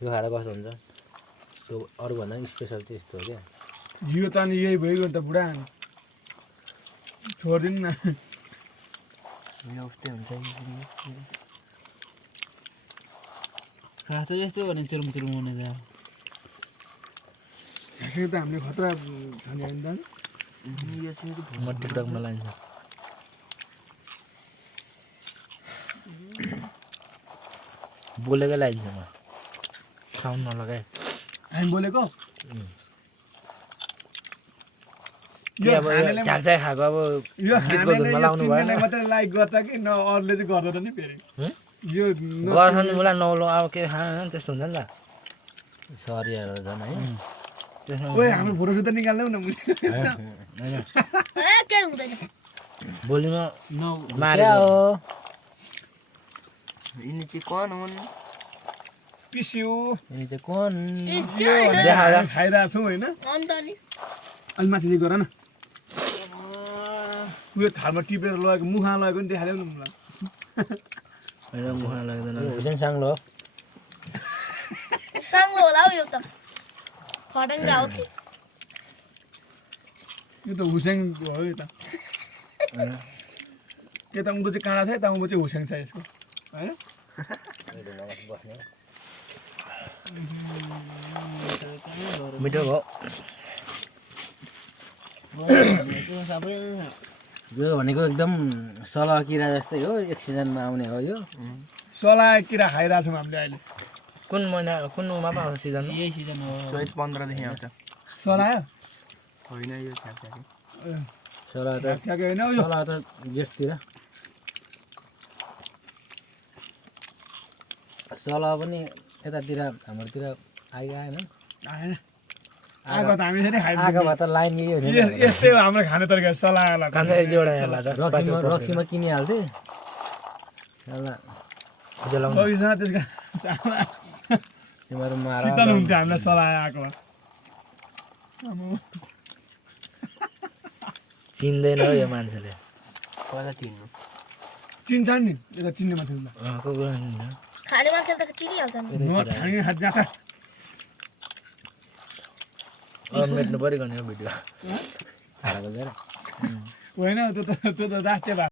यो खाएर कस्तो हुन्छ त्यो अरूभन्दा पनि स्पेसल चाहिँ यस्तो हो क्या यो त अनि यही भइगयो त बुढा छोडिदिनु न यो उस्तै हुन्छ खास त यस्तो हो भने चुरुम चुरुम हुने त झ्याके त हामीले खतरा खाने हो नि त यो चाहिँ म टिकटकमा लान्छ बोलेकै लाइन्छ म साउन्ड नलगाए हामी बोलेको के अब झाकझाक खाएको अब यो गीत गोजुरमा लाउनु भएन मात्रै लाइक गर्छ कि न अरूले चाहिँ गर्दैन नि फेरि यो गर्छन् मलाई नौलो अब के खान त्यस्तो हुन्छ नि त सरियाहरू झन् है त्यसमा ओए हाम्रो फोटो सुट निकाल्दैउ न होइन केही हुँदैन बोलीमा नौ मार्या हो यिनी चाहिँ कौन हुन् पिस्यु यिनी चाहिँ कुन हामी खाइरहेको छौँ होइन अन्त नि अलि माथि गर न उयो थालमा टिपेर लगेको मुखमा लगेको नि देखाइदेऊ न मलाई होइन मुखमा लाग्दैन हुसेन साङ्लो हो साङ्लो होला हौ यो त फटेङ्गा हो कि यो त हुसेङ हो यो त यता उँभो चाहिँ काँडा छ यता उँभो चाहिँ हुसेङ छ यसको होइन मिठो भयो सबै यो भनेको एकदम सलह किरा जस्तै हो एक सिजनमा आउने हो यो सला किरा खाइरहेको छौँ हामीले अहिले कुन महिना कुनमा पो आउँछ सिजनमा यही सिजन हो चैत 15 देखि आउँछ सला होइन यो छ्यापछ्यापी सलह त ठ्याक्कै होइन हौ यो सलह त जेठतिर सलह पनि यतातिर हाम्रोतिर आएन आएन आएको त हामी धेरै खाइदियो आएको भए त लाइन यही हो नि यस्तै हो हाम्रो खाने तरिका सलाहलाई कान्छ एक दुईवटा हेर्ला त रक्सीमा किनिहाल्थे हेर्ला जलाउनु बगैँचामा त्यसका साला तिमीहरू मार शीतल हुन्थ्यो हामीलाई सलाह आएको भए चिन्दैन हो यो मान्छेले पहिला चिन्नु चिन्छ नि यता चिन्ने मान्छे ल को चिन्दैन खाने मान्छेले त चिनिहाल्छ नि म खाने हात जाँदा मेट्नु पऱ्यो गर्ने भिडियो छाडेको लिएर होइन त्यो त राष्ट्रिय भाषा